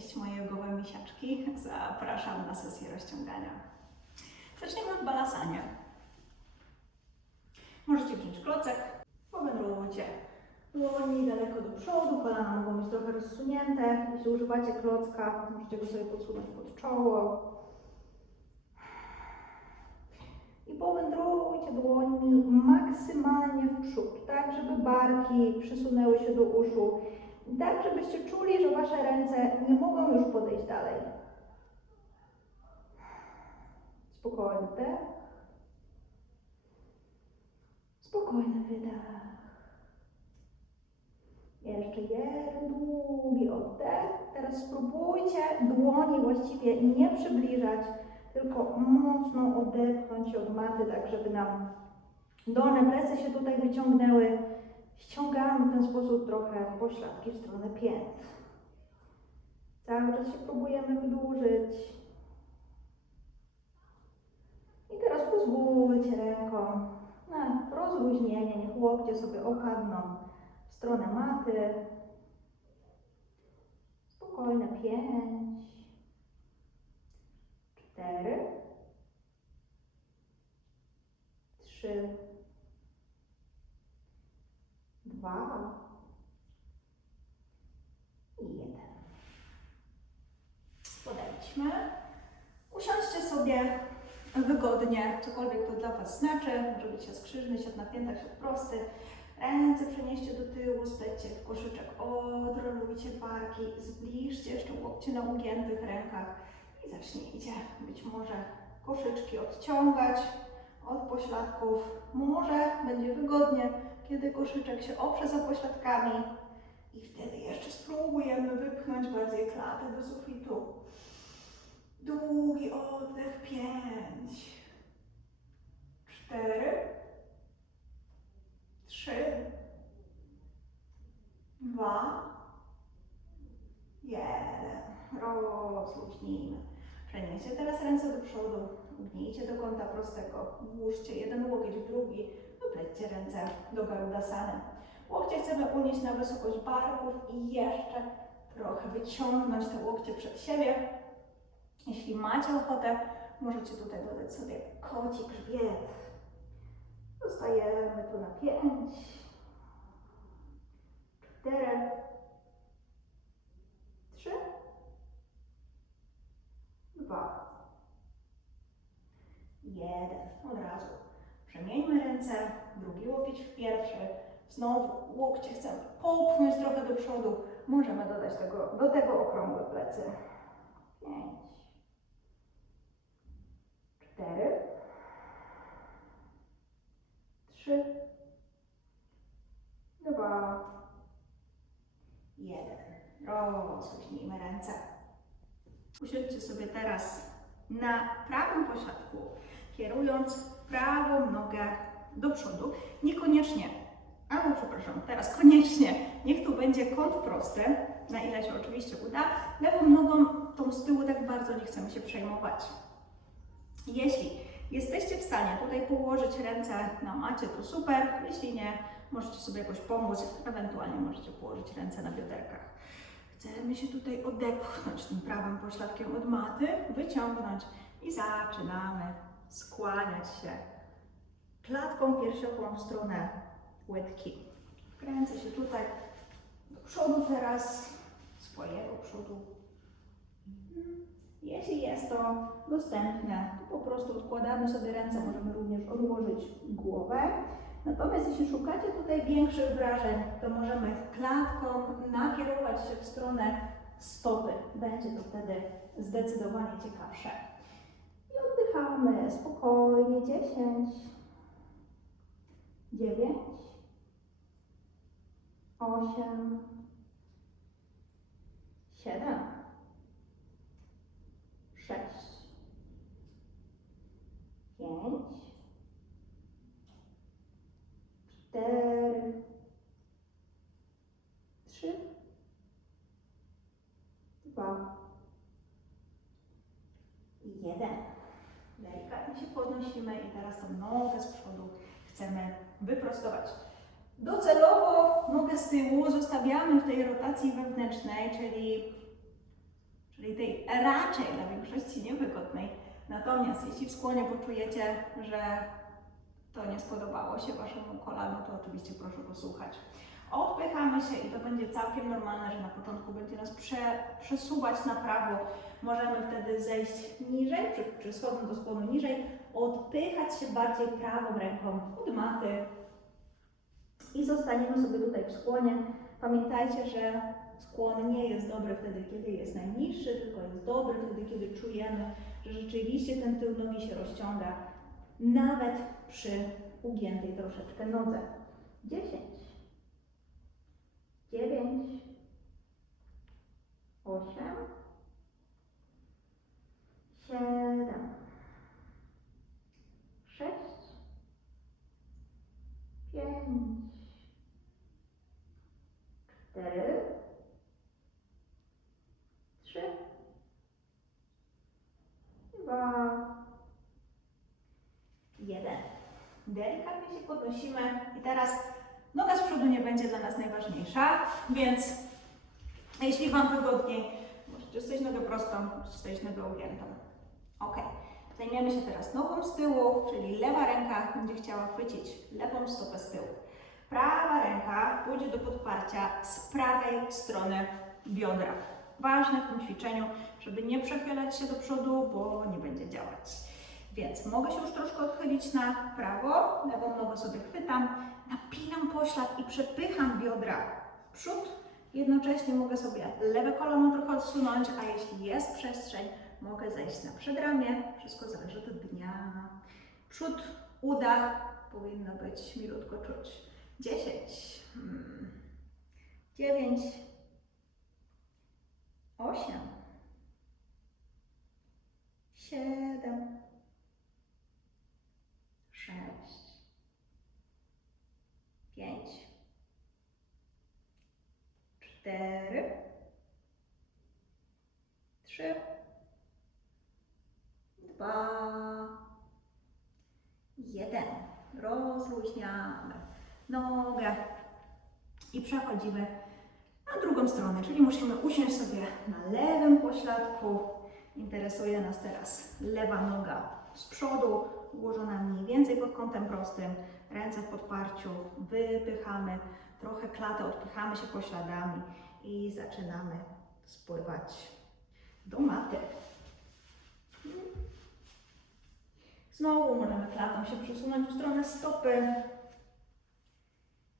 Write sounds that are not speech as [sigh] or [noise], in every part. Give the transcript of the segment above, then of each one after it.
Cześć moje misiaczki, [laughs] zapraszam na sesję rozciągania. Zaczniemy w balasanie. Możecie wziąć klocek, powędrujcie dłoni daleko do przodu, kolana mogą być trochę rozsunięte. Jeśli używacie klocka, możecie go sobie podsunąć pod czoło. I powędrujcie dłońmi maksymalnie w przód, tak żeby barki przysunęły się do uszu. Tak, żebyście czuli, że Wasze ręce nie mogą już podejść dalej. Spokojny wdech. Spokojny wydech. Jeszcze jeden długi oddech. Teraz spróbujcie dłoni właściwie nie przybliżać, tylko mocno odepchnąć się od maty, tak żeby nam dolne plecy się tutaj wyciągnęły. Ściągamy w ten sposób trochę pośladki w stronę pięt. Cały czas się próbujemy wydłużyć. I teraz pozwólcie ręką na rozluźnienie. Niech łokcie sobie opadną w stronę maty. Spokojne pięć, cztery, trzy, dwa i jeden. Podejdźmy. Usiądźcie sobie wygodnie, cokolwiek to dla Was znaczy. Może być siat skrzyżny, siat napięta, siat prosty. Ręce przenieście do tyłu, splećcie w koszyczek, odrolujcie barki, zbliżcie jeszcze łokcie na ugiętych rękach i zacznijcie być może koszyczki odciągać od pośladków. Może będzie wygodnie, kiedy koszyczek się oprze za pośladkami i wtedy jeszcze spróbujemy wypchnąć bardziej klatę do sufitu. Długi oddech, pięć, cztery, trzy, dwa, jeden. Rozluźnijmy. Przenieście teraz ręce do przodu, ugnijcie do kąta prostego, włóżcie jeden łokieć w drugi, wyplećcie ręce do garudasany. Łokcie chcemy unieść na wysokość barków i jeszcze trochę wyciągnąć te łokcie przed siebie. Jeśli macie ochotę, możecie tutaj dodać sobie koci grzbiet. Zostajemy tu na pięć, cztery, trzy, dwa, jeden. Od razu przemieńmy ręce, drugi łokieć w pierwszy. Znowu łokcie chcemy popchnąć trochę do przodu. Możemy dodać tego, do tego okrągłe plecy. Pięć, cztery, trzy, dwa, jeden. Rozluźnijmy ręce. Usiądźcie sobie teraz na prawym pośladku, kierując prawą nogę do przodu. Niekoniecznie, albo przepraszam, teraz koniecznie, niech tu będzie kąt prosty, na ile się oczywiście uda. Lewą nogą tą z tyłu tak bardzo nie chcemy się przejmować. Jeśli jesteście w stanie tutaj położyć ręce na macie, to super. Jeśli nie, możecie sobie jakoś pomóc, ewentualnie możecie położyć ręce na bioderkach. Chcemy się tutaj odepchnąć tym prawym pośladkiem od maty, wyciągnąć i zaczynamy skłaniać się klatką piersiową w stronę łydki. Kręcę się tutaj do przodu teraz, swojego przodu. Jeśli jest to dostępne, to po prostu odkładamy sobie ręce, możemy również odłożyć głowę. Natomiast jeśli szukacie tutaj większych wrażeń, to możemy klatką nakierować się w stronę stopy. Będzie to wtedy zdecydowanie ciekawsze. Oddychamy. Spokojnie. 10, 9, 8, 7, 6, 5, cztery, trzy, dwa. Jeden. Podnosimy i teraz tą nogę z przodu chcemy wyprostować. Docelowo nogę z tyłu zostawiamy w tej rotacji wewnętrznej, czyli raczej dla większości niewygodnej. Natomiast jeśli w skłonie poczujecie, że to nie spodobało się Waszemu kolanu, to oczywiście proszę posłuchać. Odpychamy się i to będzie całkiem normalne, że na początku będzie nas prze, przesuwać na prawo. Możemy wtedy zejść niżej, czy, czy schodząc do skłonu niżej, odpychać się bardziej prawą ręką od maty i zostaniemy sobie tutaj w skłonie. Pamiętajcie, że skłon nie jest dobry wtedy, kiedy jest najniższy, tylko jest dobry wtedy, kiedy czujemy, że rzeczywiście ten tył nogi się rozciąga, nawet przy ugiętej troszeczkę nodze. 10, 9, 8, 7, 6, 5, 4, 3, 2, 1. Delikatnie się podnosimy i teraz noga z przodu nie będzie dla nas najważniejsza, więc jeśli Wam wygodniej, możecie stać nogę prostą, możecie stać nogę ugiętą. Ok. Zajmiemy się teraz nogą z tyłu, czyli lewa ręka będzie chciała chwycić lewą stopę z tyłu. Prawa ręka pójdzie do podparcia z prawej strony biodra. Ważne w tym ćwiczeniu, żeby nie przechylać się do przodu, bo nie będzie działać. Więc mogę się już troszkę odchylić na prawo, lewą nogę sobie chwytam, napinam poślad i przepycham biodra w przód. Jednocześnie mogę sobie lewe kolano trochę odsunąć, a jeśli jest przestrzeń, mogę zejść na przedramię. Wszystko zależy od dnia. Przód, uda powinno być milutko czuć. 10, hmm, 9, 8, 7, 6, 5, 4, 3, 2, 1. Rozluźniamy nogę i przechodzimy na drugą stronę, czyli musimy usiąść sobie na lewym pośladku. Interesuje nas teraz lewa noga z przodu, ułożona mniej więcej pod kątem prostym, ręce w podparciu, wypychamy, trochę klatę, odpychamy się pośladami i zaczynamy spływać do maty. Znowu możemy klatą się przesunąć w stronę stopy.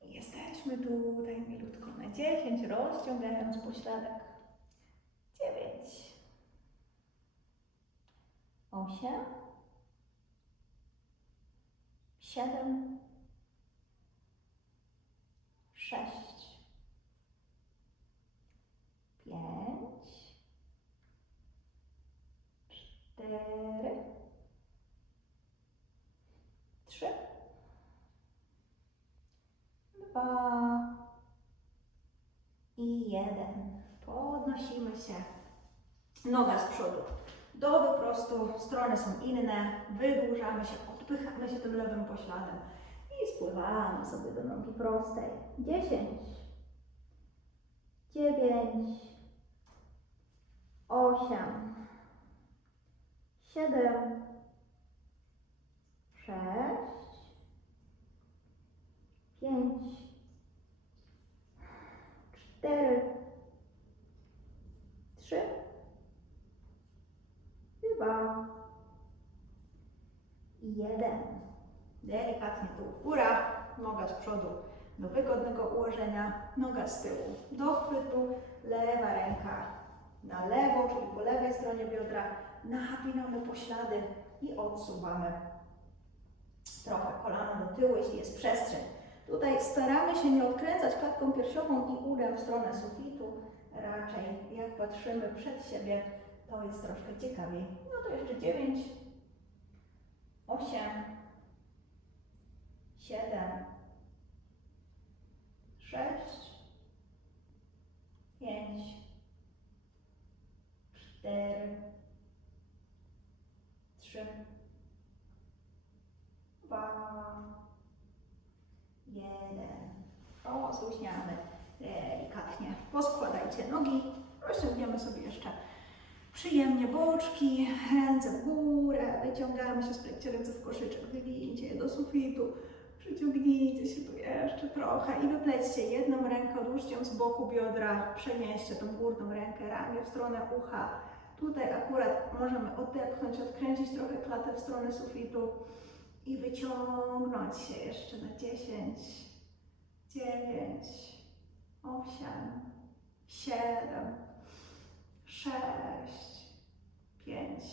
Jesteśmy tutaj milutko na 10, rozciągając pośladek. 9, 8, 7, 6, 5, 4, 3, 2 i 1. Podnosimy się. Noga z przodu do wyprostu, strony są inne, wydłużamy się, odpychamy się tym lewym pośladem. I spływamy sobie do nogi prostej. 10, 9, 8, 7, 6, 5, 4, 3, dwa. i jeden. Delikatnie tu góra, noga z przodu do wygodnego ułożenia, noga z tyłu do chwytu, lewa ręka na lewo, czyli po lewej stronie biodra, napinamy poślady i odsuwamy trochę kolano do tyłu, jeśli jest przestrzeń. Tutaj staramy się nie odkręcać klatką piersiową i udem w stronę sufitu, raczej jak patrzymy przed siebie, to jest troszkę ciekawiej. No to jeszcze 9, 8, 7, 6, 5, 4, 3, 2, 1. Rozluźniamy delikatnie. Poskładajcie nogi. Rozciągniemy sobie jeszcze Przyjemnie boczki, ręce w górę, wyciągamy się, splećcie ręce w koszyczek, wywijcie je do sufitu, przyciągnijcie się tu jeszcze trochę i wyplećcie jedną rękę, odłóżcie ją z boku biodra, przenieście tą górną rękę, ramię w stronę ucha. Tutaj akurat możemy odepchnąć, odkręcić trochę klatę w stronę sufitu i wyciągnąć się jeszcze na 10, 9, 8, 7, 6, 5,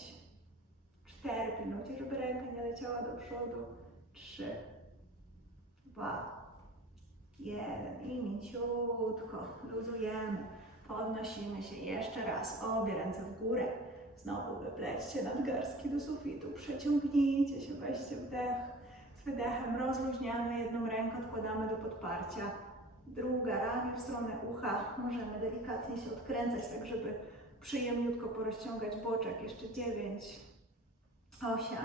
4, pilnujcie, żeby ręka nie leciała do przodu, 3, 2, 1 i mięciutko. Luzujemy, podnosimy się jeszcze raz, obie ręce w górę, znowu wyplećcie nadgarstki do sufitu, przeciągnijcie się, weźcie wdech, z wydechem rozluźniamy jedną rękę, odkładamy do podparcia, druga ramię w stronę ucha, możemy delikatnie się odkręcać, tak żeby przyjemniutko porozciągać boczek, jeszcze 9, 8,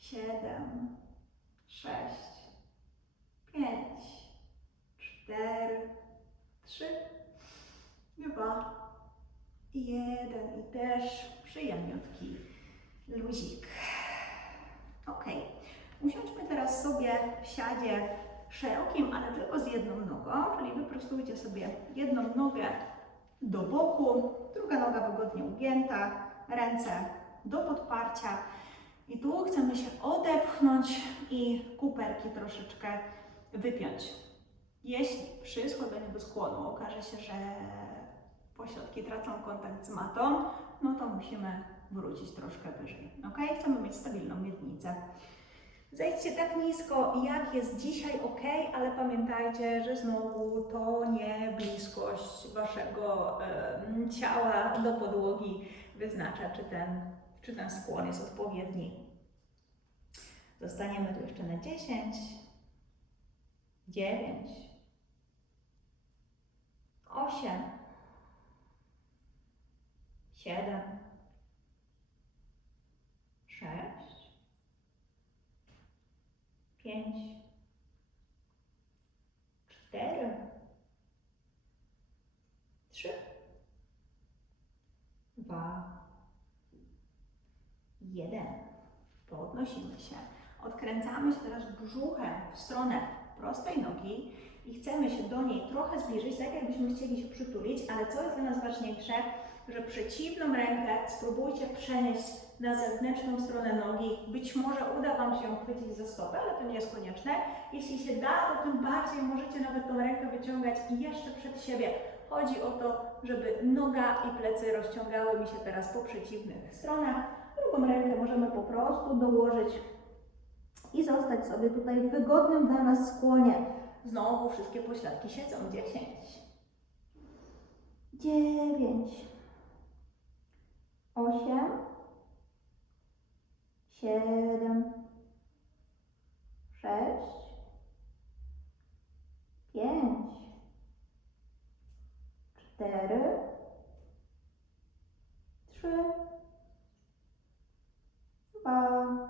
7, 6, 5, 4, 3, 2, 1 i też przyjemniutki luzik. Ok. Usiądźmy teraz sobie w siadzie szerokim, ale tylko z jedną nogą, czyli wyprostujcie sobie jedną nogę do boku, druga noga wygodnie ugięta, ręce do podparcia. I tu chcemy się odepchnąć i kuperki troszeczkę wypiąć. Jeśli przy schodzeniu do skłonu okaże się, że pośladki tracą kontakt z matą, no to musimy wrócić troszkę wyżej. Ok? Chcemy mieć stabilną miednicę. Zejdźcie tak nisko, jak jest dzisiaj, ok, ale pamiętajcie, że znowu to nie bliskość waszego em, ciała do podłogi wyznacza, czy ten, czy ten skłon jest odpowiedni. Zostaniemy tu jeszcze na 10, 9, 8, 7, 6, pięć, cztery, trzy, dwa, jeden. Podnosimy się. Odkręcamy się teraz brzuchem w stronę prostej nogi i chcemy się do niej trochę zbliżyć, tak jakbyśmy chcieli się przytulić, ale co jest dla nas ważniejsze, że przeciwną rękę spróbujcie przenieść na zewnętrzną stronę nogi. Być może uda Wam się ją chwycić za stopę, ale to nie jest konieczne. Jeśli się da, to tym bardziej możecie nawet tą rękę wyciągać i jeszcze przed siebie. Chodzi o to, żeby noga i plecy rozciągały mi się teraz po przeciwnych stronach. Drugą rękę możemy po prostu dołożyć i zostać sobie tutaj w wygodnym dla nas skłonie. Znowu wszystkie pośladki siedzą. 10, 9, 8, 7, 6, 5, 4, 3, 2,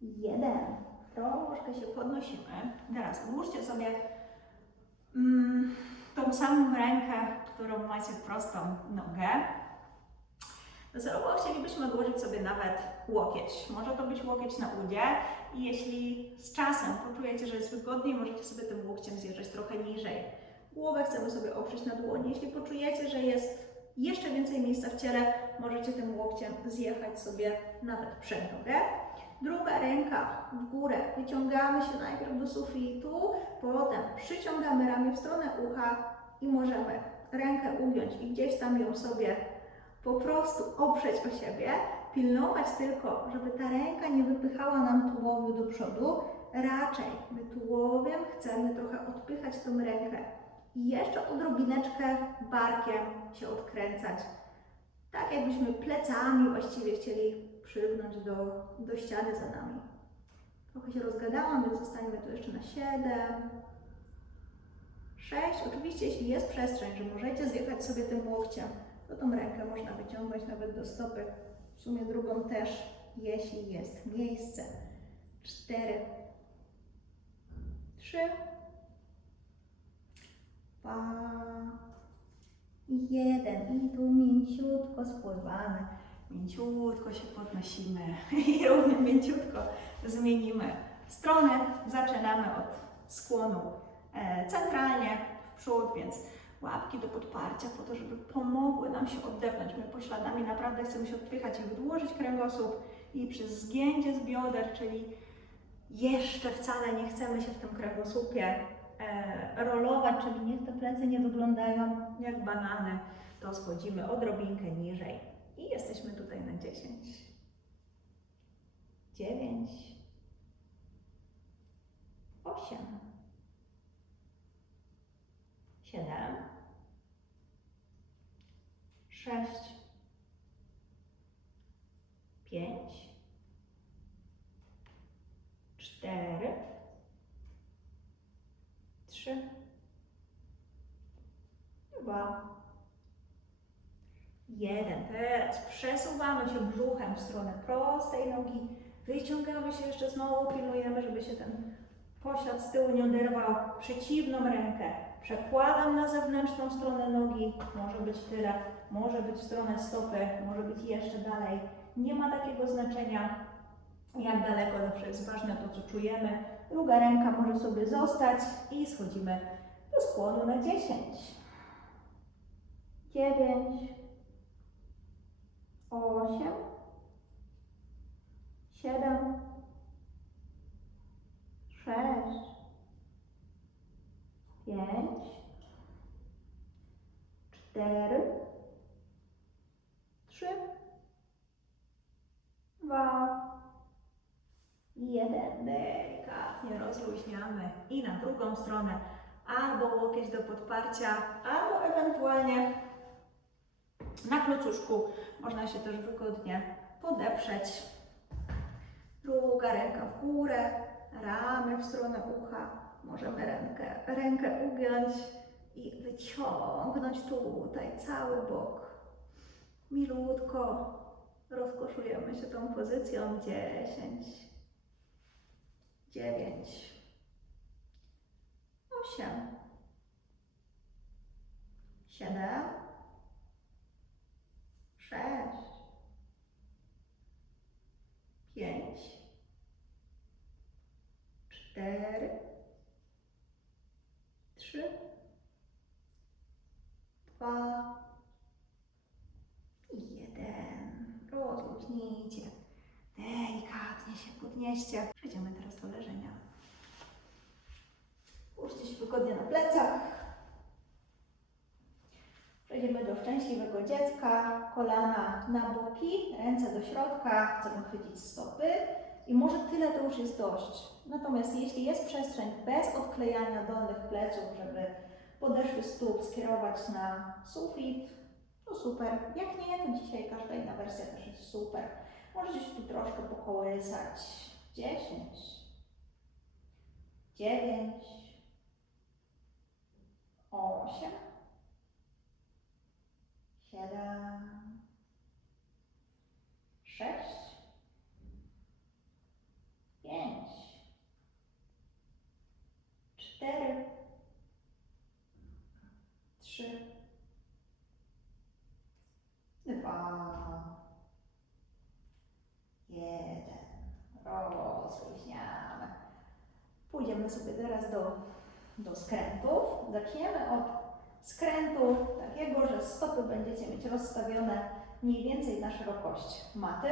1. Troszkę się podnosimy. Teraz włóżcie sobie mm, tą samą rękę, którą macie prostą nogę. Docelowo chcielibyśmy odłożyć sobie nawet łokieć. Może to być łokieć na udzie i jeśli z czasem poczujecie, że jest wygodniej, możecie sobie tym łokciem zjeżdżać trochę niżej. Głowę chcemy sobie oprzeć na dłoni. Jeśli poczujecie, że jest jeszcze więcej miejsca w ciele, możecie tym łokciem zjechać sobie nawet przed nogę. Druga ręka w górę. Wyciągamy się najpierw do sufitu, potem przyciągamy ramię w stronę ucha i możemy rękę ugiąć i gdzieś tam ją sobie po prostu oprzeć o siebie, pilnować tylko, żeby ta ręka nie wypychała nam tułowiu do przodu. Raczej my tułowiem chcemy trochę odpychać tą rękę i jeszcze odrobineczkę barkiem się odkręcać. Tak jakbyśmy plecami właściwie chcieli przylgnąć do, do ściany za nami. Trochę się rozgadałam, więc zostaniemy tu jeszcze na 7, 6. Oczywiście, jeśli jest przestrzeń, że możecie zjechać sobie tym łokciem, to tą rękę można wyciągnąć nawet do stopy. W sumie drugą też, jeśli jest miejsce. 4, 3, 2, 1. I tu mięciutko. mięciutko spływamy, mięciutko się podnosimy [laughs] i równie mięciutko zmienimy stronę. Zaczynamy od skłonu e, centralnie w przód, więc łapki do podparcia po to, żeby pomogły nam się oddepnąć. My pośladami naprawdę chcemy się odpychać i wydłużyć kręgosłup i przez zgięcie z bioder, czyli jeszcze wcale nie chcemy się w tym kręgosłupie e, rolować, czyli niech te plecy nie wyglądają jak banany, to schodzimy odrobinkę niżej i jesteśmy tutaj na 10, 9, 8, 7, 6, 5, 4, 3, 2, 1. Teraz przesuwamy się brzuchem w stronę prostej nogi. Wyciągamy się jeszcze znowu, pilnujemy, żeby się ten poślad z tyłu nie oderwał. Przeciwną rękę przekładam na zewnętrzną stronę nogi. Może być tyle, może być w stronę stopy, może być jeszcze dalej. Nie ma takiego znaczenia, jak daleko. Zawsze jest ważne to, co czujemy. Druga ręka może sobie zostać i schodzimy do skłonu na 10. 9, 8, 7, 6, 5, 4, 3, 2, 1. Delikatnie rozluźniamy i na drugą stronę albo łokieć do podparcia, albo ewentualnie na klocuszku można się też wygodnie podeprzeć. Druga ręka w górę, ramy w stronę ucha. Możemy rękę, rękę ugiąć i wyciągnąć tutaj cały bok. Milutko rozkoszujemy się tą pozycją. 10, 9, 8, 7, sześć, pięć, cztery, trzy, dwa i jeden. Rozluźnijcie. Delikatnie się podnieście. Przejdziemy teraz do leżenia. Ułóżcie się wygodnie na plecach. Przejdziemy do szczęśliwego dziecka, kolana na boki, ręce do środka, chcemy chwycić stopy i może tyle to już jest dość. Natomiast jeśli jest przestrzeń bez odklejania dolnych pleców, żeby podeszwy stóp skierować na sufit, to super. Jak nie, to dzisiaj każda inna wersja też jest super. Możecie się tu troszkę pokołysać. 10, 9, 8, 7, teraz do, do skrętów. Zaczniemy od skrętu takiego, że stopy będziecie mieć rozstawione mniej więcej na szerokość maty.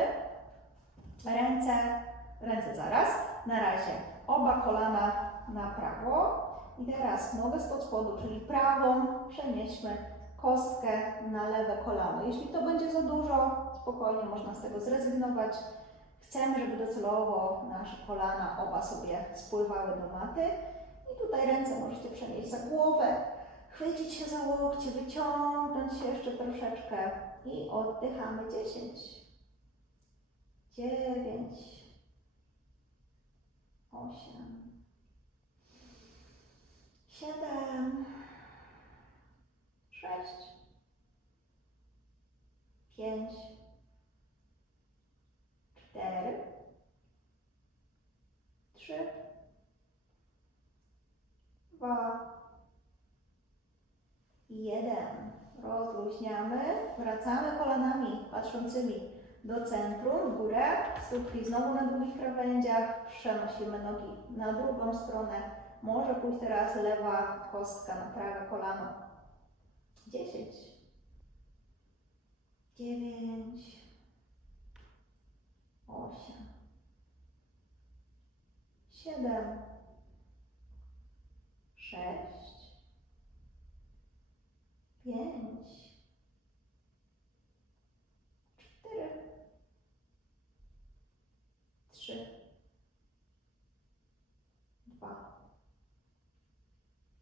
Ręce, ręce zaraz. Na razie oba kolana na prawo. I teraz nogę spod spodu, czyli prawą przenieśmy kostkę na lewe kolano. Jeśli to będzie za dużo, spokojnie można z tego zrezygnować. Chcemy, żeby docelowo nasze kolana oba sobie spływały do maty. I tutaj ręce możecie przenieść za głowę, chwycić się za łokcie, wyciągnąć się jeszcze troszeczkę i oddychamy 10, 9, 8, 7, 6, 5, 4, 3, 2, jeden. rozluźniamy, wracamy kolanami patrzącymi do centrum, w górę, stópki znowu na długich krawędziach, przenosimy nogi na drugą stronę, może pójść teraz lewa kostka na prawe kolano. 10, 9, 8, 7, 6, 5, 4, 3, 2,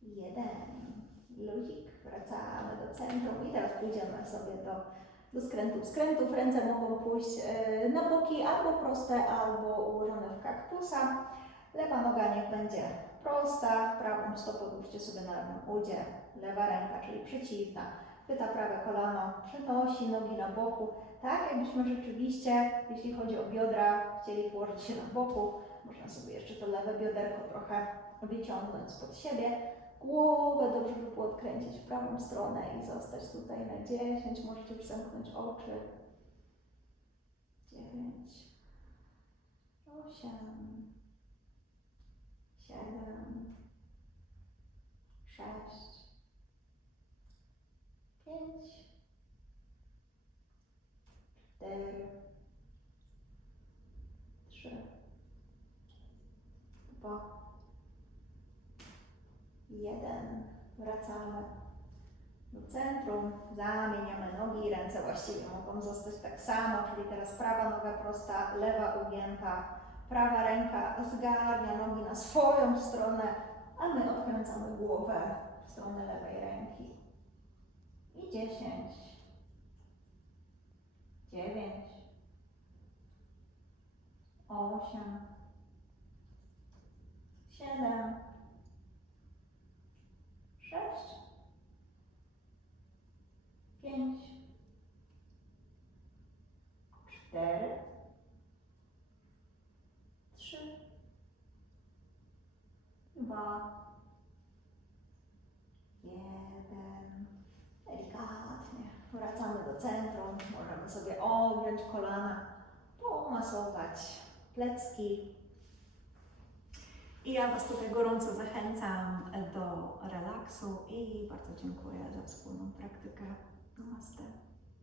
1. Luzik. Wracamy do centrum i teraz pójdziemy sobie do, do skrętów. Skrętów ręce mogą pójść e, na boki albo proste, albo ułożone w kaktusa. Lewa noga niech będzie prosta, prawą stopę odłóżcie sobie na lewym udzie. Lewa ręka, czyli przeciwna. Chwyta prawe kolano, przenosi nogi na boku. Tak, jakbyśmy rzeczywiście, jeśli chodzi o biodra, chcieli położyć się na boku. Można sobie jeszcze to lewe bioderko trochę wyciągnąć spod siebie. Głowę dobrze by było odkręcić w prawą stronę i zostać tutaj na 10. Możecie już zamknąć oczy. 9, 8, 7, 6, 5, 4, 3, 2, jeden. Wracamy do centrum, zamieniamy nogi, ręce właściwie mogą zostać tak samo, czyli teraz prawa noga prosta, lewa ugięta, prawa ręka zgarnia nogi na swoją stronę, a my odkręcamy głowę w stronę lewej ręki. I dziesięć, dziewięć, osiem, siedem, sześć, pięć, cztery, trzy, dwa, jeden. Delikatnie wracamy do centrum. Możemy sobie objąć kolana, pomasować plecki. I ja Was tutaj gorąco zachęcam do relaksu i bardzo dziękuję za wspólną praktykę. Namaste.